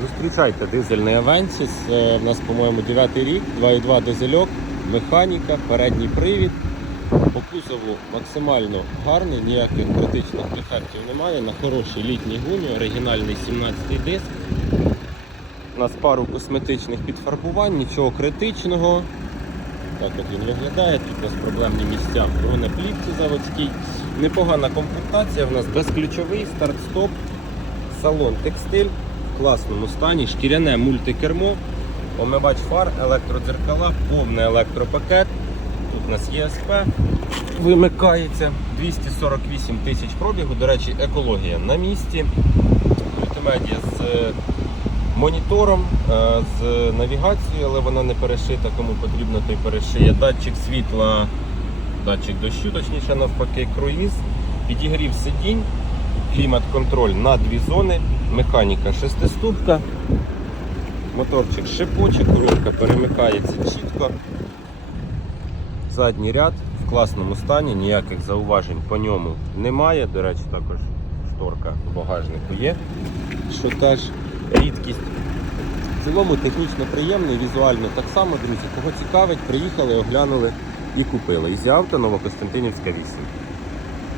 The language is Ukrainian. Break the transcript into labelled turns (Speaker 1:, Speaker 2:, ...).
Speaker 1: Зустрічайте дизельний Avensis. Е, В нас, по-моєму, 9 рік, 2,2 дизельок, механіка, передній привід. По кузову максимально гарний, ніяких критичних дефектів немає. На хорошій літній гумі, оригінальний 17-й диск. У нас пару косметичних підфарбувань, нічого критичного. Так от він виглядає, тут у нас проблемні місця в бронеплівці заводській. Непогана комплектація, в нас безключовий старт-стоп, салон текстиль класному стані, шкіряне мультикермо, омивач фар, електродзеркала, повний електропакет. Тут у нас ЄСП вимикається. 248 тисяч пробігу. До речі, екологія на місці. Мультимедіа з е, монітором, е, з навігацією, але вона не перешита, кому потрібно, той перешиє. Датчик світла, датчик дощу, точніше навпаки, круїз, підігрів сидінь, клімат-контроль на дві зони, механіка шестиступка, моторчик шипоче, коробка перемикається чітко. Задній ряд в класному стані, ніяких зауважень по ньому немає. До речі, також шторка в багажнику є, що теж рідкість. В цілому технічно приємний, візуально так само, друзі. Кого цікавить, приїхали, оглянули і купили. Ізі авто Новокостянтинівська 8.